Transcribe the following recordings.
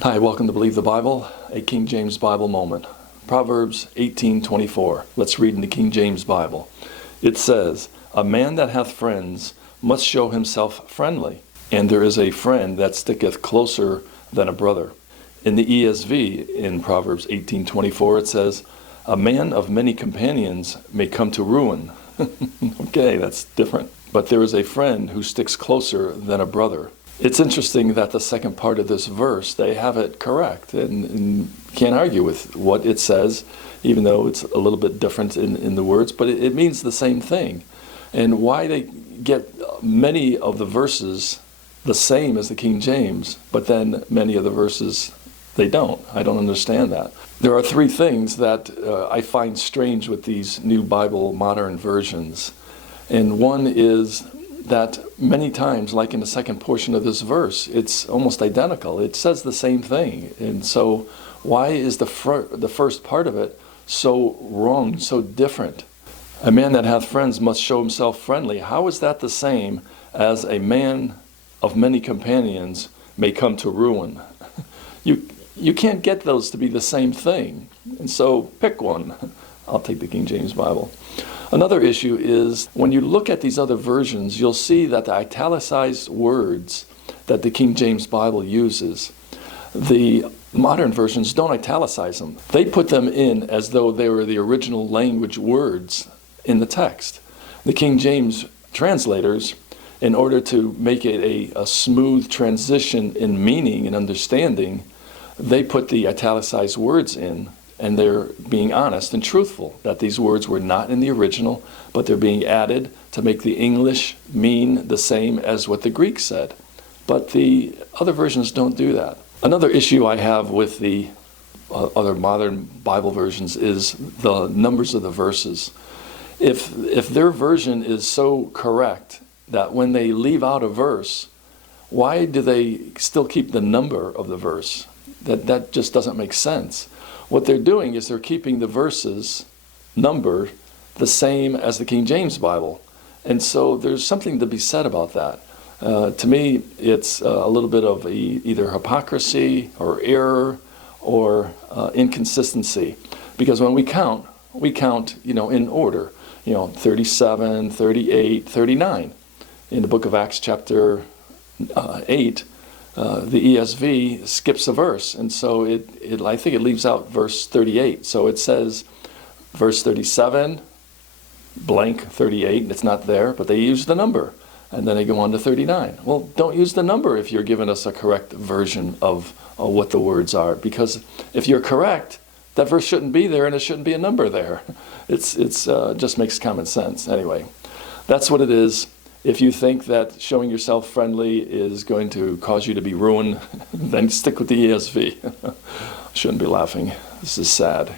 Hi, welcome to Believe the Bible, a King James Bible moment. Proverbs 18:24. Let's read in the King James Bible. It says, "A man that hath friends must show himself friendly, and there is a friend that sticketh closer than a brother." In the ESV, in Proverbs 18:24, it says, "A man of many companions may come to ruin." Okay, that's different. "But there is a friend who sticks closer than a brother." It's interesting that the second part of this verse, they have it correct, and can't argue with what it says, even though it's a little bit different in the words, but it means the same thing. And why they get many of the verses the same as the King James, but then many of the verses they don't. I don't understand that. There are three things that I find strange with these new Bible modern versions. And one is that many times, like in the second portion of this verse, it's almost identical. It says the same thing. And so why is the first part of it so wrong, so different? "A man that hath friends must show himself friendly." How is that the same as "a man of many companions may come to ruin"? You can't get those to be the same thing. And so pick one. I'll take the King James Bible. Another issue is when you look at these other versions, you'll see that the italicized words that the King James Bible uses, the modern versions don't italicize them. They put them in as though they were the original language words in the text. The King James translators, in order to make it a smooth transition in meaning and understanding, they put the italicized words in. And they're being honest and truthful that these words were not in the original, but they're being added to make the English mean the same as what the Greek said. But the other versions don't do that. Another issue I have with the other modern Bible versions is the numbers of the verses. If their version is so correct that when they leave out a verse, why do they still keep the number of the verse? That just doesn't make sense. What they're doing is they're keeping the verses numbered the same as the King James Bible. And so there's something to be said about that. To me, it's a little bit of either hypocrisy or error or inconsistency. Because when we count, in order. 37, 38, 39. In the book of Acts chapter 8, the ESV skips a verse, and so I think it leaves out verse 38. So it says verse 37, blank 38, it's not there, but they use the number, and then they go on to 39. Well, don't use the number if you're giving us a correct version of what the words are, because if you're correct, that verse shouldn't be there, and it shouldn't be a number there. It's just makes common sense. Anyway, that's what it is. If you think that showing yourself friendly is going to cause you to be ruined, then stick with the ESV. Shouldn't be laughing. This is sad.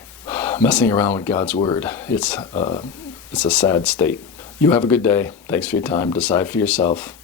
Messing around with God's Word. It's a sad state. You have a good day. Thanks for your time. Decide for yourself.